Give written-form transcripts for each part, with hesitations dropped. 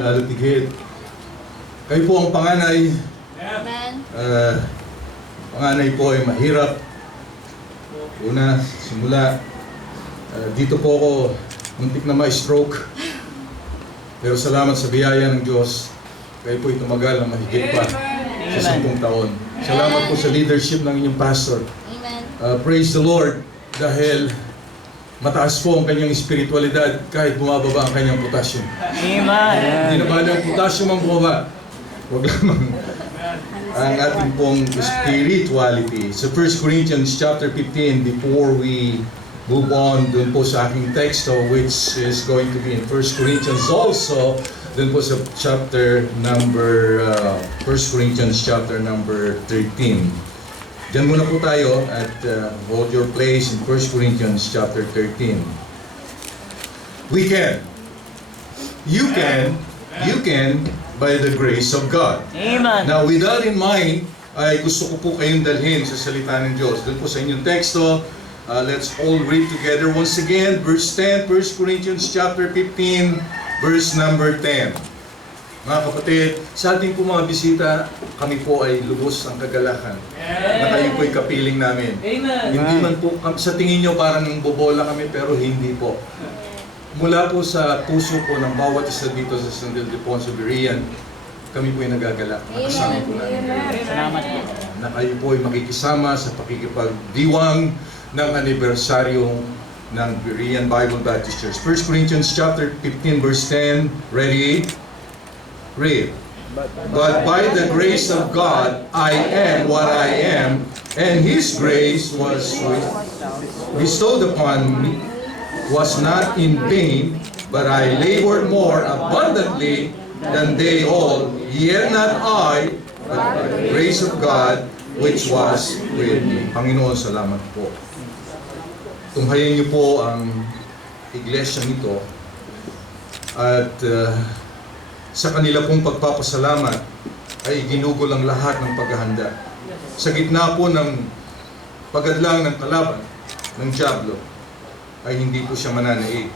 lalo't higit. Kayo po ang panganay. Amen. Panganay po ay mahirap. Una, simula, dito po ako, muntik na ma-stroke. Pero salamat sa biyaya ng Diyos, kayo po tumagal ng mahigit pa sa 10 taon. Salamat po sa leadership ng inyong pastor. Amen. Praise the Lord, dahil mataas po ang kanyang espiritualidad kahit bumababa ang kanyang potassium. Hindi na ba ang potassium ang bumaba? Huwag lamang ang ating pong spirituality. So 1 Corinthians chapter 15, before we move on dun po sa aking teksto, which is going to be in 1 Corinthians also, dun po sa chapter number, 1 Corinthians chapter number 13. Diyan muna po tayo at hold your place in 1 Corinthians chapter 13. We can. You can by the grace of God. Amen. Now, with that in mind, ay gusto ko po kayong dalhin sa salita ng Diyos. Doon po sa inyong teksto, let's all read together once again, verse 10, 1 Corinthians chapter 15, verse number 10. Mga kapatid, sa ating po mga bisita, kami po ay lubos ang kagalakan na kayo po ay kapiling namin. Amen. Hindi man po, sa tingin nyo parang bobola kami, pero hindi po. Mula po sa puso po ng bawat isa dito sa San Ildefonso, Berean, kami po ay nagagalak. Nakasama po namin. Salamat po. Na kayo po ay makikisama sa pakikipagdiwang ng anibersaryo ng Berean Bible Baptist Church. 1 Corinthians chapter 15 verse 10. Ready? Read. But by the grace of God, I am what I am, and His grace was bestowed upon me, was not in vain, but I labored more abundantly than they all, yet not I, but by the grace of God, which was with me. Panginoon, salamat po. Tunghayan niyo po ang iglesia nito at sa kanila pong pagpapasalamat ay ginugol ang lahat ng paghahanda. Sa gitna po ng pagadlang ng kalaban, ng dyablo, ay hindi po siya mananaig.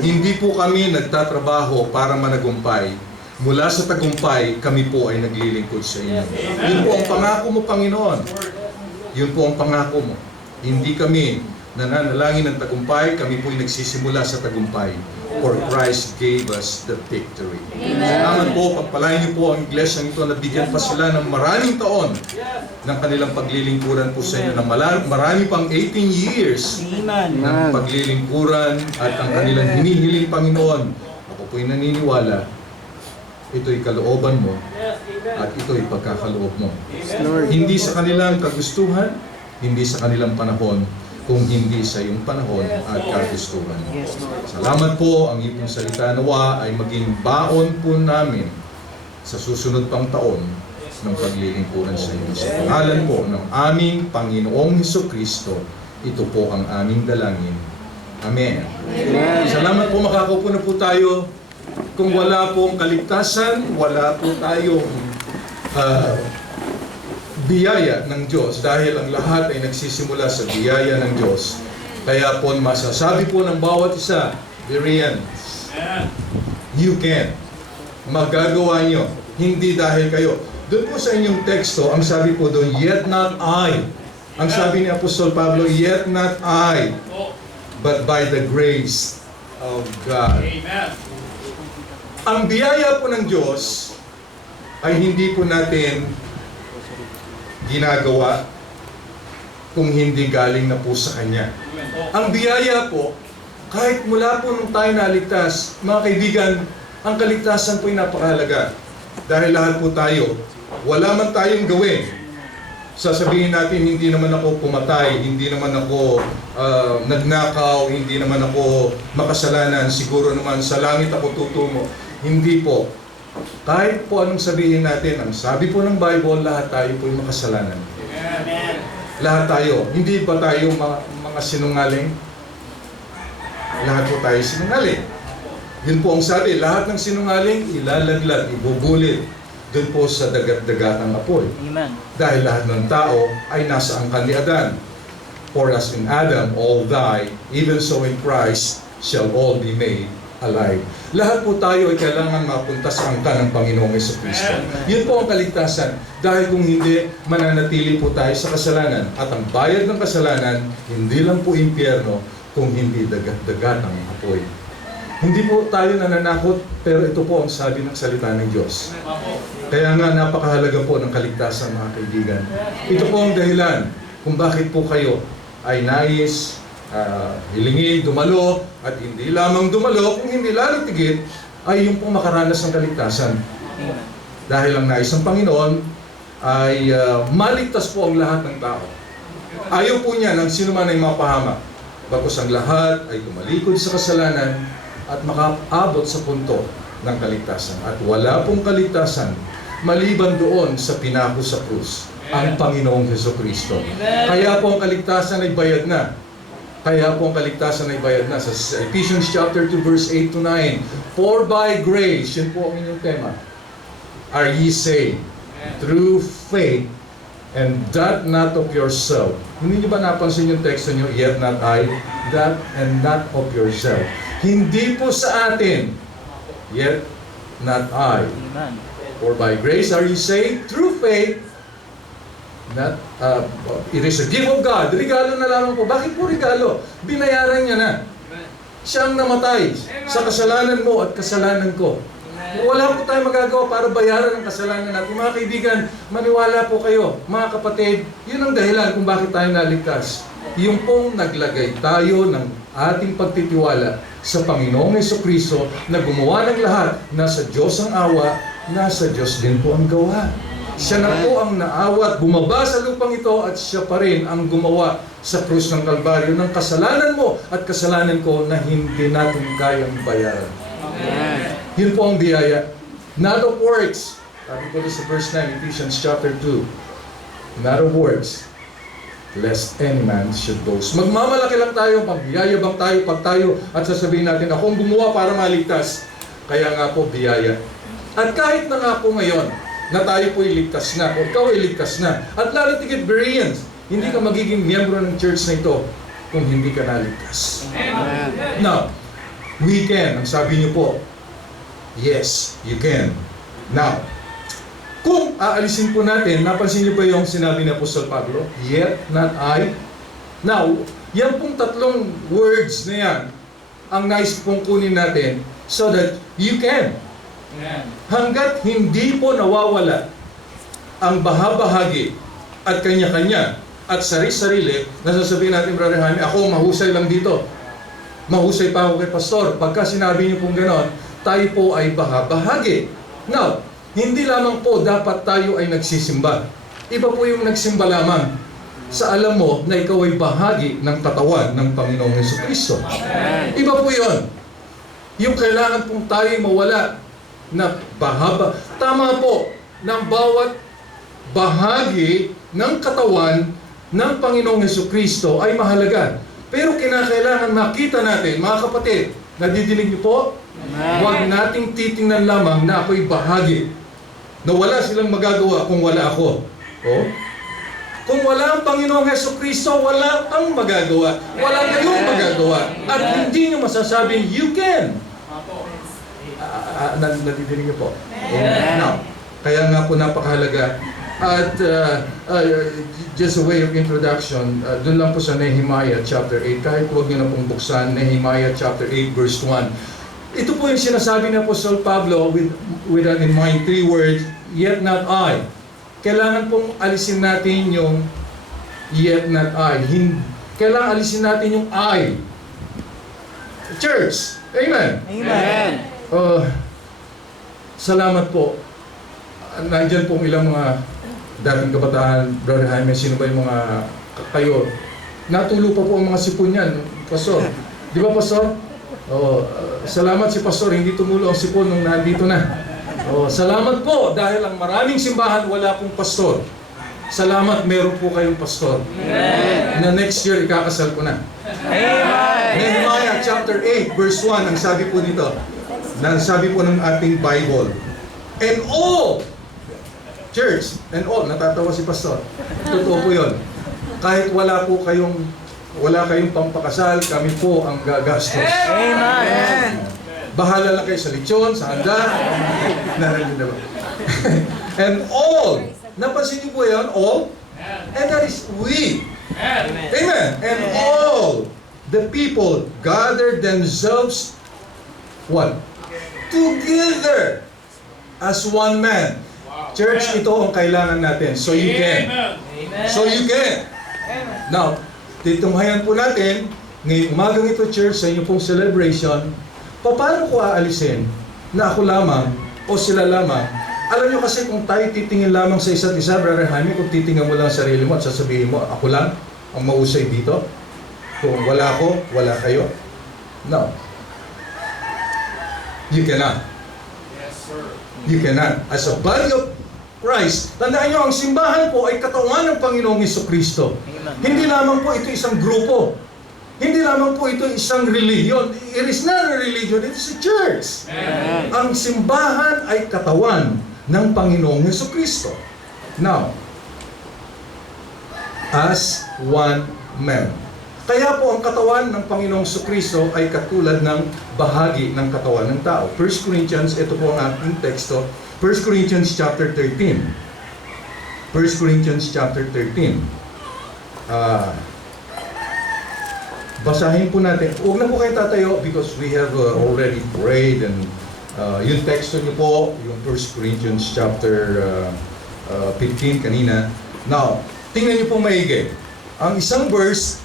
Hindi po kami nagtatrabaho para managumpay. Mula sa tagumpay, kami po ay naglilingkod sa inyo. Yun po ang pangako mo, Panginoon. Yun po ang pangako mo. Hindi kami nananalangin ng tagumpay, kami po ay nagsisimula sa tagumpay. For Christ gave us the victory. Salamat po, pagpalain niyo po ang iglesia nito na bigyan pa sila ng maraming taon ng kanilang paglilingkuran po sa inyo, na marami pang 18 years ng paglilingkuran at ang kanilang hinihiling, Panginoon. Ako po'y naniniwala, ito'y kalooban mo at ito'y pagkakaloob mo. Hindi sa kanilang kagustuhan, hindi sa kanilang panahon, kung hindi sa iyong panahon at kagustuhan. Salamat po, ang iyong salita nawa ay maging baon po namin sa susunod pang taon ng paglilingkuran sa iyo. Sa pangalan po ng aming Panginoong Hesukristo, ito po ang aming dalangin. Amen. Salamat po, makakaupo na po tayo. Kung wala pong kaligtasan, wala po tayong biyaya ng Diyos, dahil ang lahat ay nagsisimula sa biyaya ng Diyos. Kaya po masasabi po ng bawat isa, Berean, you can. Magagawa nyo. Hindi dahil kayo. Doon po sa inyong teksto, ang sabi po doon, yet not I. Ang sabi ni Apostol Pablo, yet not I, but by the grace of God. Amen. Ang biyaya po ng Diyos ay hindi po natin ginagawa kung hindi galing na po sa Kanya. Ang biyaya po, kahit mula po nung tayo naligtas, mga kaibigan, ang kaligtasan po ay napakahalaga. Dahil lahat po tayo, wala man tayong gawin. Sasabihin natin, hindi naman ako pumatay, hindi naman ako nagnakaw, hindi naman ako makasalanan, siguro naman sa langit ako tutungo. Hindi po. Kahit po anong sabihin natin, ang sabi po ng Bible, lahat tayo po ay makasalanan. Amen. Lahat tayo. Hindi ba tayo mga sinungaling? Lahat po tayo sinungaling. Yun po ang sabi, lahat ng sinungaling, ilalaglag, ibubulit doon po sa dagat-dagatang apoy. Amen. Dahil lahat ng tao ay nasa angkan ni Adan. For as in Adam all die, even so in Christ shall all be made alive. Lahat po tayo ay kailangan mapunta sa angka ng Panginoong Jesucristo. Yun po ang kaligtasan. Dahil kung hindi, mananatili po tayo sa kasalanan. At ang bayad ng kasalanan, hindi lang po impyerno, kung hindi dagat-dagat ng apoy. Hindi po tayo nananakot, pero ito po ang sabi ng salita ng Diyos. Kaya nga napakahalaga po ng kaligtasan, mga kaibigan. Ito po ang dahilan kung bakit po kayo ay nais hilingin, dumalo, at hindi lamang dumalo, kung hindi lalong tigit, ay yung pong makaranas ng kaligtasan. Dahil ang nais ng Panginoon ay maligtas po ang lahat ng tao. Ayaw po niya ng sino man ay mapahamak. Bagkus ang lahat ay tumalikod sa kasalanan at makaabot sa punto ng kaligtasan. At wala pong kaligtasan maliban doon sa pinako sa krus, ang Panginoong Jesucristo. Kaya po ang kaligtasan ay bayad na. Kaya po ang kaligtasan ay bayad na. Sa Ephesians chapter 2 verse 8 to 9, for by grace, yun po ang inyong tema, are ye saved through faith, and that not of yourself. Hindi niyo ba napansin yung text niyo, yet not I, that and not of yourself. Hindi po sa atin, yet not I. For by grace are ye saved through faith, not, it is a gift of God. Regalo na lamang po. Bakit po regalo? Binayaran niya na. Siyang namatay sa kasalanan mo at kasalanan ko. Wala po tayong magagawa para bayaran ang kasalanan natin. Mga kaibigan, maniwala po kayo. Mga kapatid, yun ang dahilan kung bakit tayo naligtas. Yung pong naglagay tayo ng ating pagtitiwala sa Panginoong Jesucristo na gumawa ng lahat. Nasa Diyos ang awa, nasa Diyos din po ang gawa. Siya na po ang naawat, bumaba sa lupang ito at siya pa rin ang gumawa sa krus ng Kalbaryo ng kasalanan mo at kasalanan ko na hindi natin kayang bayaran. Yun po ang biyaya. Not of works. Sabi ko sa verse 9, Ephesians chapter 2. Not of works, lest any man should boast. Magmamalaki lang tayo, magbiyayabang tayo, pag tayo, at sasabihin natin, ako ang gumawa para maligtas. Kaya nga po, biyaya. At kahit na nga po ngayon, na tayo po iligtas na, o ikaw iligtas na, at lalo tigit Bereans, hindi ka magiging miyembro ng church na ito kung hindi ka naligtas. Now, we can, ang sabi niyo po, yes, you can. Now, kung aalisin po natin, napansin niyo ba yung sinabi ni Apostol Pablo? Yet not I. Now, yan pong tatlong words na yan, ang nais pong kunin natin so that you can. Hanggat hindi po nawawala ang bahabahagi at kanya-kanya at sarili-sarili, nasasabihin natin, Brother Jaime, ako mahusay lang dito. Mahusay pa ako kay Pastor. Pagka sinabi niyo pong gano'n, tayo po ay bahabahagi. Now, hindi lamang po dapat tayo ay nagsisimba. Iba po yung nagsimba lamang sa alam mo na ikaw ay bahagi ng katawan ng Panginoong Jesucristo. Iba po yun. Yung kailangan pong tayo mawala na bahaba. Tama po, ng bawat bahagi ng katawan ng Panginoong Jesucristo ay mahalaga. Pero kinakailangan makita natin, mga kapatid, nadidinig niyo po? Huwag nating titingnan lamang na ako'y bahagi. Na wala silang magagawa kung wala ako. Oh? Kung wala ang Panginoong Jesucristo, wala kang magagawa. Wala kayong magagawa. At hindi niyo masasabing, you can. Nadidinig niyo po? Now, kaya nga po napakahalaga. At just a way of introduction, doon lang po sa Nehemiah chapter 8, kahit huwag niyo na pong buksan, Nehemiah chapter 8 verse 1. Ito po yung sinasabi ni Apostol Pablo with an in mind 3 words, yet not I. Kailangan pong alisin natin yung yet not I. Kailangan alisin natin yung I. Church, amen. Amen. Salamat po. Nandyan pong ilang mga dating kabataan, Brother Jaime, sino ba yung mga kayo? Natulo pa po ang mga sipon yan, Pastor. Di ba, Pastor? Salamat si Pastor, hindi tumulo ang sipon nung nandito na. Salamat po, dahil ang maraming simbahan wala pong pastor. Salamat, meron po kayong pastor. Amen. Na next year, ikakasal ko na. Amen. Nehemiah chapter 8, verse 1, ang sabi po nito, sabi po ng ating Bible, and all, church, and all, natatawa si Pastor. Totoo po yun. Kahit wala kayong pampakasal, kami po ang gagastos. Amen. Bahala lang kayo sa lechon, sa handa. Narinig na ba? And all. Napansin niyo po yan? All? And that is we. Amen. And all the people gathered themselves, what? Together as one man. Church, ito ang kailangan natin. So you can. So you can. Now, titunghayan po natin, ngayong umagang ito, church, sa inyong pong celebration, paano ko aalisin na ako lamang o sila lamang? Alam nyo kasi kung tayo titingin lamang sa isa't isa, Brother Jaime, kung titingin mo lang sa sarili mo at sasabihin mo, ako lang ang mausay dito. Kung wala ako, wala kayo. No. You cannot. Yes, sir. You cannot. As a body of Christ, tandaan nyo, ang simbahan po ay katawan ng Panginoong Jesucristo. Hindi lamang po ito isang grupo. Hindi lamang po ito isang religion. It is not a religion, it is a church. Amen. Ang simbahan ay katawan ng Panginoong Jesucristo. Now, as one man. Kaya po ang katawan ng Panginoong Jesucristo ay katulad ng bahagi ng katawan ng tao. 1 Corinthians, ito po ang ating teksto. 1 Corinthians chapter 13. 1 Corinthians chapter 13. Basahin po natin. Huwag na po kayo tatayo because we have already prayed and yung teksto niyo po, yung 1 Corinthians chapter 15 kanina. Now, tingnan niyo po maigi. Ang isang verse,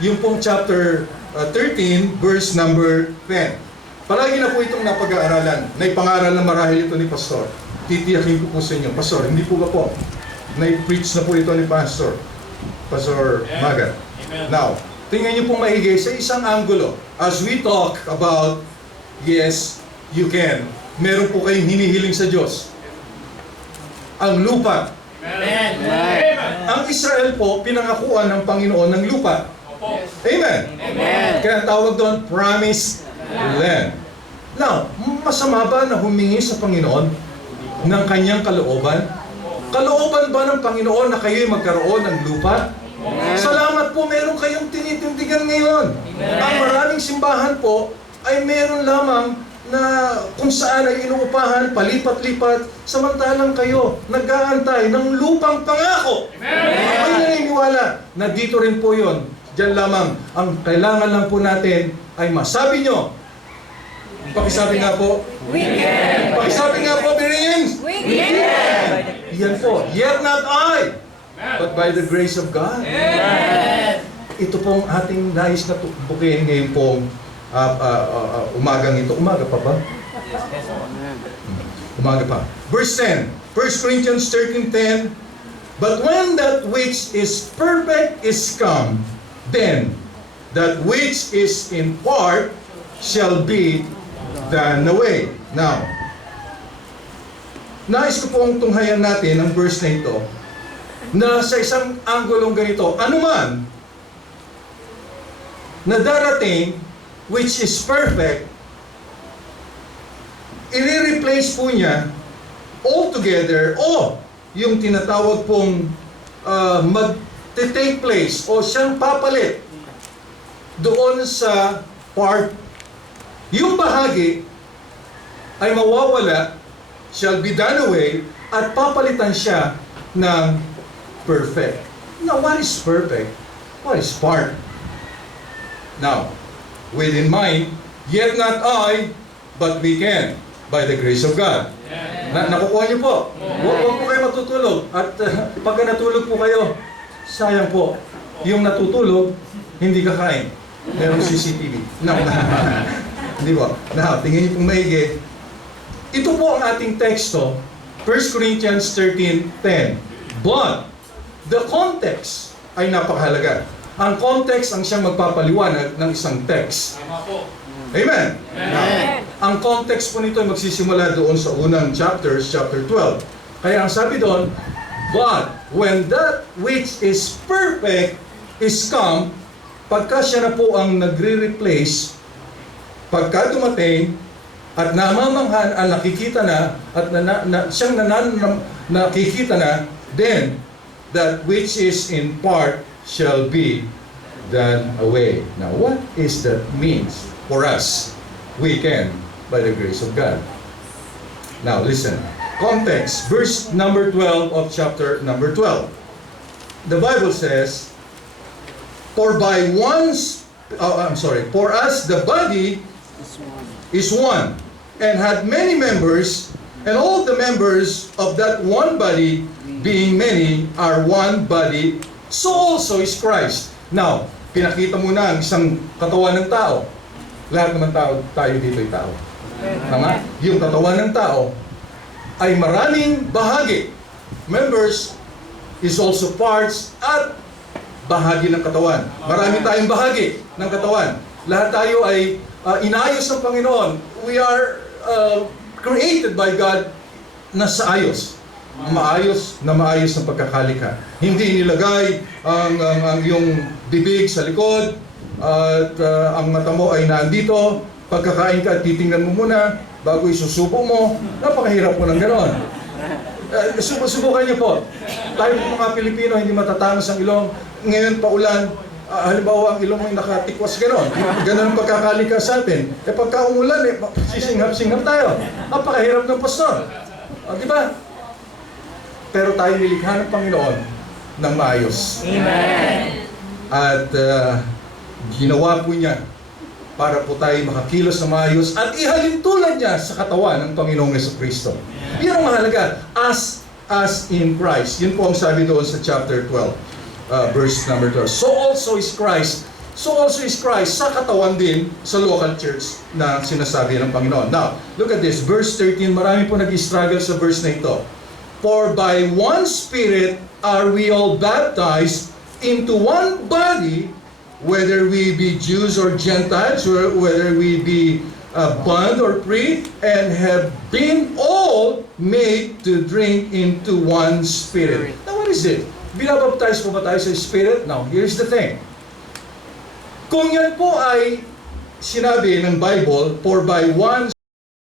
yung pong chapter 13, verse number 10. Palagi na po itong napag-aaralan. Naipangaral na marahil ito ni Pastor. Titiyakin ko po sa inyo. Pastor, hindi po ba po? Nai-preach na po ito ni Pastor. Pastor Magat. Now, tingnan niyo pong maigi sa isang anggulo. As we talk about, yes, you can. Meron po kayong hinihiling sa Diyos. Ang lupa. Amen. Ang Israel po, pinangakuan ng Panginoon ng lupa. Amen. Amen. Kaya tawag doon, promised land. Now, masama ba na humingi sa Panginoon ng kanyang kalooban? Kalooban ba ng Panginoon na kayo'y magkaroon ng lupa? Salamat po, meron kayong tinitindigan ngayon. Ang maraming simbahan po ay meron lamang na kung saan ay inuupahan, palipat-lipat, samantalang kayo nag-aantay ng lupang pangako. Ako'y naniniwala na dito rin po yon. Diyan lamang, ang kailangan lang po natin ay masabi nyo. Pakisabi nga po. We can. Pakisabi nga po, Bereans. We can. Yan po. Yet not I, but by the grace of God. Ito pong ating nais na tubukin ngayon pong umagang ito. Umaga pa ba? Umaga pa. Verse 10. 1 Corinthians 13:10. But when that which is perfect is come, then that which is in part shall be done away. Now, nais ko pong tunghayan natin ang verse na ito na sa isang anggulong ganito, anuman na darating which is perfect, i-replace po niya altogether o yung tinatawag pong mag-take place o siyang papalit doon sa part. Yung bahagi ay mawawala, shall be done away, at papalitan siya ng perfect. Now, what is perfect? What is part? Now, with in mind, yet not I, but we can, by the grace of God. Nakukuha niyo po. Huwag po kayo matutulog. At pagka natulog po kayo, sayang po. Yung natutulog, hindi kakain. Merong CCTV. No. Hindi po. Now, tingin niyo pong maigi. Ito po ang ating teksto, 1 Corinthians 13:10. But, the context ay napakahalaga. Ang context ang siyang magpapaliwanag ng isang text. Tama po. Amen? Amen. Ang context po nito ay magsisimula doon sa unang chapters, chapter 12. Kaya ang sabi doon, but when that which is perfect is come, pagka siya na po ang nagre-replace, pagka dumating, at namamanghan, nakikita na, at siyang nakikita na, then that which is in part shall be done away. Now, what is that means for us? We can, by the grace of God. Now listen, context, verse number 12 of chapter number 12. The Bible says, for us the body is one, and had many members, and all the members of that one body, being many, are one body, so also is Christ. Now, pinakita mo na ang isang katawan ng tao. Lahat naman tayo dito ay tao. Tama? Yung katawan ng tao ay maraming bahagi. Members is also parts at bahagi ng katawan. Marami tayong bahagi ng katawan. Lahat tayo ay inayos ng Panginoon. We are created by God na sa ayos. Maayos ng pagkakalikha. Hindi nilagay ang iyong bibig sa likod at ang mata mo ay nandito. Pagkakain ka at titingnan mo muna bago isusubo mo. Napakahirap mo ng gano'n. Subukan niyo po. Tayo po mga Pilipino, hindi matatangos ang ilong. Ngayon paulan, halimbawa ang ilong mo ay nakatikwas gano'n. Gano'n ang pagkakalikha sa atin. Pagka umulan, sisinghap-singhap tayo. Napakahirap ng pastor. Di ba? Pero tayo nilikha ng Panginoon ng maayos. Amen. At ginawa po niya para po tayo makakilos na maayos at ihalin tulad niya sa katawan ng Panginoong Jesucristo. Yan ang mahalaga. As in Christ. Yun po ang sabi doon sa chapter 12, verse number 12. So also is Christ. So also is Christ sa katawan din sa local church na sinasabi ng Panginoon. Now, look at this. Verse 13, marami po nag-struggle sa verse na ito. For by one Spirit are we all baptized into one body, whether we be Jews or Gentiles, or whether we be bond or free, and have been all made to drink into one Spirit. Now what is it? Binabaptize po ba tayo sa Spirit? Now, here's the thing. Kung yan po ay sinabi ng Bible, for by one